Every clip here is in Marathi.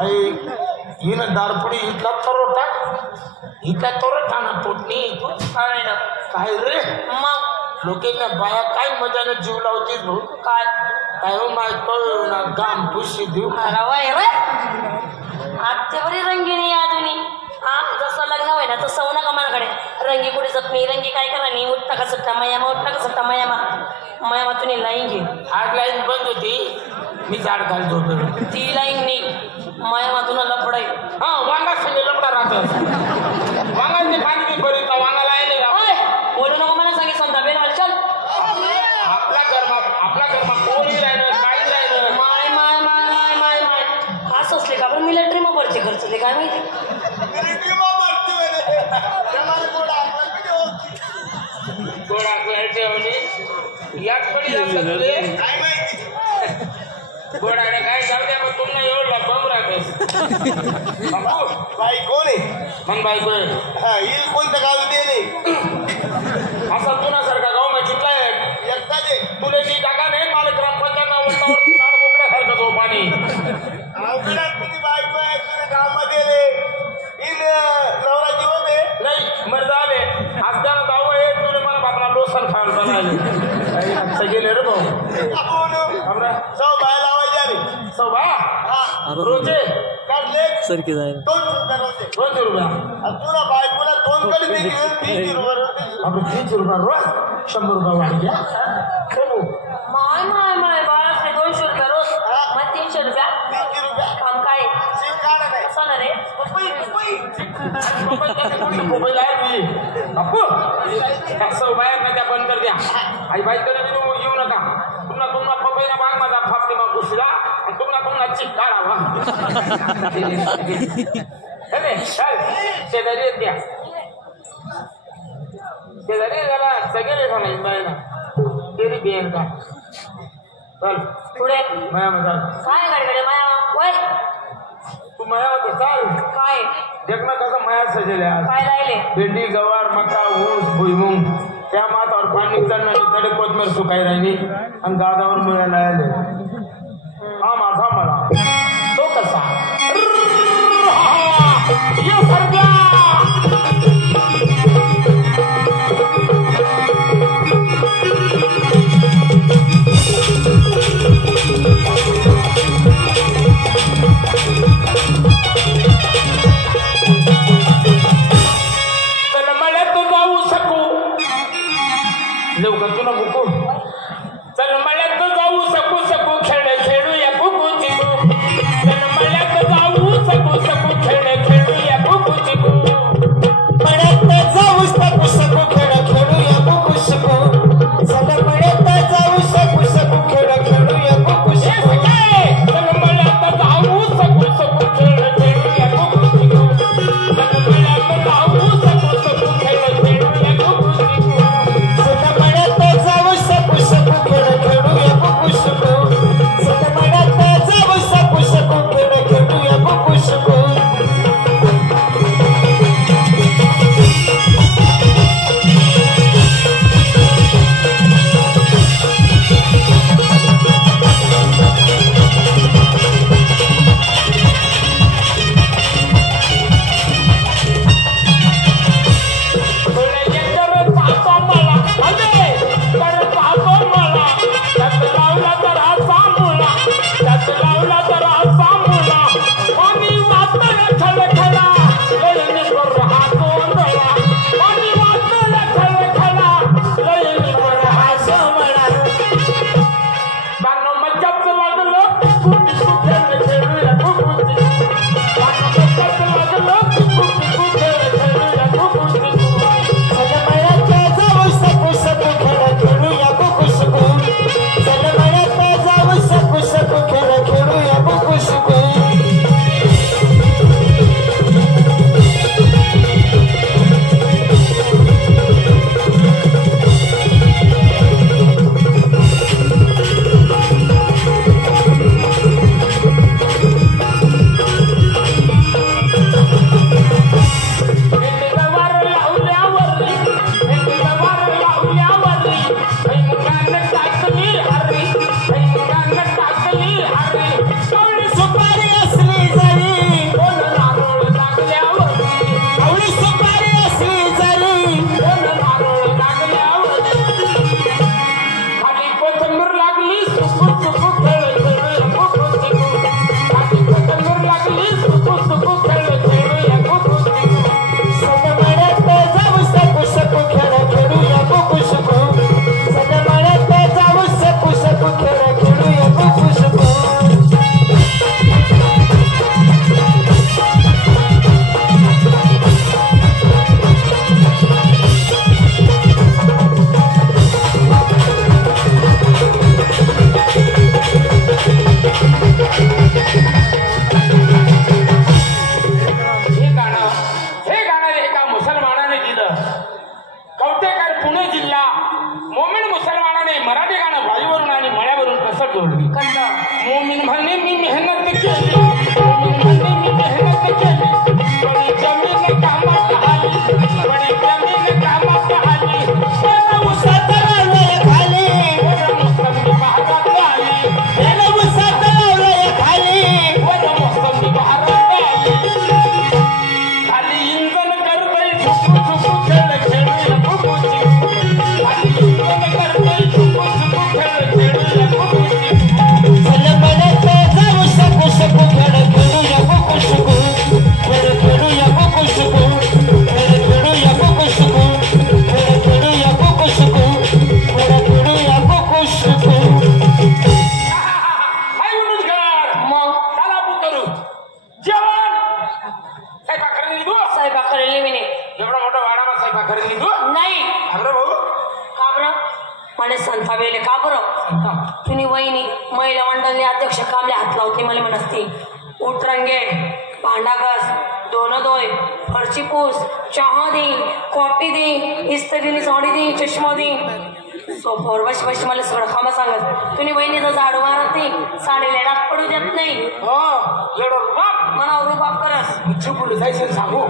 आई हिनं दारपुडी इथला तरोटा इथला तरोटा ना पोटणी काय ना काय रे मग लोकांना बाया काय मजाने जीव लावतील भाऊ काय काय हो माय कळू ना गाम पुशी देऊ रे आजच्या बरी रंगीनी अजूनी हा जसं लग्न होय ना तसं होऊ नका माझ्याकडे रंगी कुठे जपमी रंगी काय करा नाही उठता का सुट्टा मयामा उठता का सुट्टा मयामा तुम्ही लाईन घे आठ लाईन बंद होती मी झाड घालतो ती लाईन नाही मयामा तुला लपडाय हा वांगा संगे लपडा राहतो वांगाची खांदी बरी का वांगा लायले बोलू नको मला सांगे समजा बेन चल आपला घरमा कोणी राहिलं काही राहिलं माय माय माय माय माय माय असं असले का पण मिलिटरी मग भरते खर्च ते काय माहिती गोडा ठेवली याच पडी गोडाने काय जाऊ द्या पण तुम्हाला एवढला बम राहतेस बाई कोण आहे मन बायको येईल कोणतं गाव दिले असा तुनासारखा गाव मा चितला आहे एकटाच आहे तुले ती जागा नाही मला ग्रामपंचायत बोकड्यासारखं जो पाणी अवघडात तुझी बायको आहे तुझ्या गावामध्ये नवरा जीवन आहे नाही मर झाले आज त्याला जाऊ आहे तुले मला बापला लोसन खायला बनायला गेले रे भाऊ सौ बाय लावायचे आले सभा रोजे काढले सरकी जाईल 200 रुपये 200 रुपया तुला बायकोला 2 कडे 300 रुपये आपण 300 रुपया रोज 100 रुपये वाढ घ्या माय माय माय बाळा 200 रुपये रोज मग 300 रुपया 300 रुपये काम काय सिम कार्ड नाही असं ना रे मोबाईल आहे तुझी बापू 100 बाया त्या बंद कर द्या आई बाई तरी येऊ नका तुम्हाला पपईला बाग माझा फापते मग घुसला आणि तुम्हाला चिक काढावा शेजारी येत द्या शेजारी झाला सगळे झाला बायला तेरी बियर का चल पुढे माया मजा काय गाडीकडे माया वय तू माया होते चाल काय देख ना कसं माया सजेल्या काय राहिले भेंडी गवार मका ऊस भुईमुंग त्या मातावर पाणी चढणं तडे कोथमीर सुकाई राहिली आणि दादावर मिळायला आले हा माझा मला तो कसा ये सरद्या लवकर तुला बुकू चल मळ्यात जाऊ सकू वेले का बरं तुम्ही वहिनी महिला मंडळाने अध्यक्ष कामले हात लावते मला म्हणसती उठ रंगे भांडा घास दोन दोय फरची पूस चहा दे कॉफी दे इस्त्रीने साडी दे चष्मा दे सोफावर बस बस मला सगळं कामं सांगत तुम्ही वहिनीचं झाडू मारत नाही साडी लेडात पडू देत नाही मनावर रुबाब करस चुकून जायचं सांगू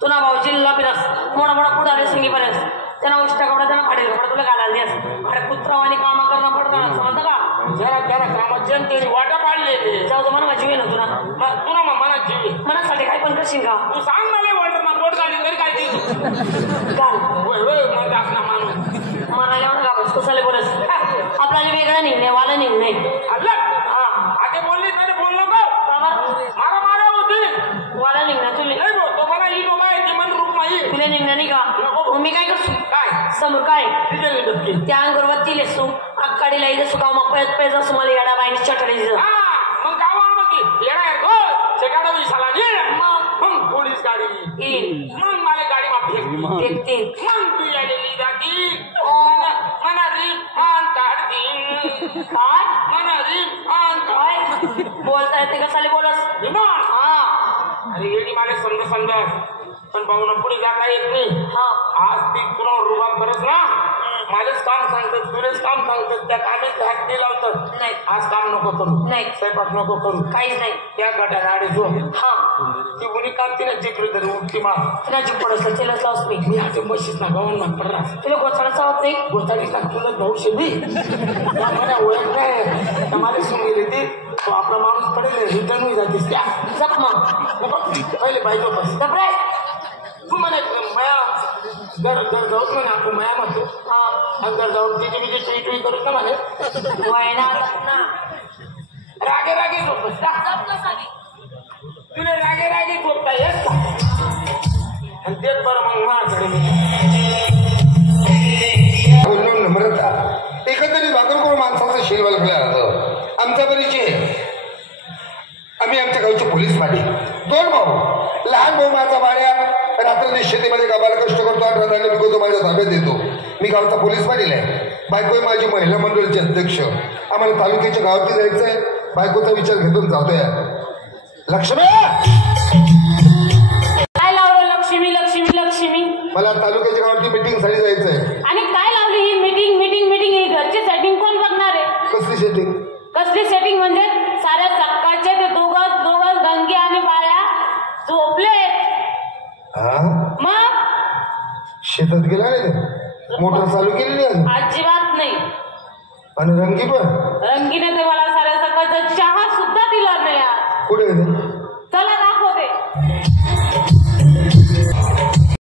तुला भाऊ जिल्हा पिरस मोठा मोठा पुढारे सिंगी परस त्यांना उष्टा कपडा त्यांना फाडेल कपडा तुला घालायला द्यास अरे कुत्रावानी कामं करणं पडतं समजतं का जरा जरा कामात जनतेने वाटा पाडले जाऊ दे म्हणा जीव आहे ना तुला तुला मनात जीव मनासाठी काय पण करशील का तू सांग मला वाटत ना पोट झाली तरी काय ते घाल होय होय मला आपला माणूस मनाला एवढं गावस कसाले बोलस आपल्याला वेगळं निघणे वाला निघणे हा आगे बोलली तरी बोल नको मारा मारा होती वाला निघणार तुला नाही बोल तो मला ही लोक आहे ती मन रूप माही तुला निघणार नाही का मी काय करतो काय समोर काय तिथे भेटत की त्या अंगरवर ती लेसू अक्काडीला इथे सुका मग पळत पळत असं मला येडा बाईने चटणी दिलं हा मग गावा मग येणार आहे गो सेकाडा विसाला मग पोलीस गाडी येईल मग मला गाडी माफी देखते मग तू यायलेली दादी मना रिफान काढती काय मना रिफान काय बोलता येते कसाले बोलस विमान हा अरे येडी मला समज पण भाऊना पुढे जाता येत नाही हा आज ती तुला रुबाब करत ना माझेच काम सांगतात तुझेच काम सांगतात त्या कामात हात नाही लावतात नाही आज काम नको करू नाही स्वयंपाक नको करू काहीच नाही त्या गटाला आडी जो हा ती उनी काम तिला जिकडे तरी उठती मा तुला जीव पडस तिलाच लावस मी मी आज मशीच ना गवन ना पडला तुला गोचाळा चावत नाही गोताडी का तुला भाऊ शेबी मला ओळख नाही मला सुंगील येते तो आपला माणूस पडेल रिटर्न होई जातीस त्या जप मग पहिले पाहिजे बस जप रे तू म्हणे माया घर घर जाऊच म्हणे आपण माया म्हणतो हा घर जाऊन तिची बिची टुई टुई करू ना म्हणे वयना ना रागे रागे झोपस का जप ना सावी तुला रागे रागे झोपता येत का आणि तेच बरं मग माझ्याकडे बोलून नम्रता एकंदरीत वागण करून माणसाचा शेलवाल खुला राहतं आमचा परिचय आम्ही आमच्या गावचे पोलीस पाटील दोन भाऊ लहान भाऊ माझा बाळ्या रात्र शेतीमध्ये गावाला कष्ट करतो आणि रथाने पिकवतो माझ्या ताब्यात देतो मी गावचा पोलीस पाटील आहे बायको माझी महिला मंडळाची अध्यक्ष आम्हाला तालुक्याच्या गावात जायचं आहे बायकोचा विचार घेतून जातोय लक्ष्मी काय लावलं लक्ष्मी लक्ष्मी लक्ष्मी मला तालुक्याच्या गावाची मीटिंग साठी जायचं आहे आणि काय लावली ही मीटिंग मीटिंग मीटिंग ही घरची सेटिंग कोण बघणार आहे कसली शेती कसली सेटिंग म्हणजे साऱ्या सकाळचे ते दोघं दोघं गंगी आणि बाळ्या झोपले हा मग शेतात गेला नाही ते मोटर चालू केली नाही अजिबात नाही आणि रंगी पण रंगीने ते मला साऱ्या सकाळचा चहा सुद्धा दिला नाही आज कुठे गेले चला दाखवते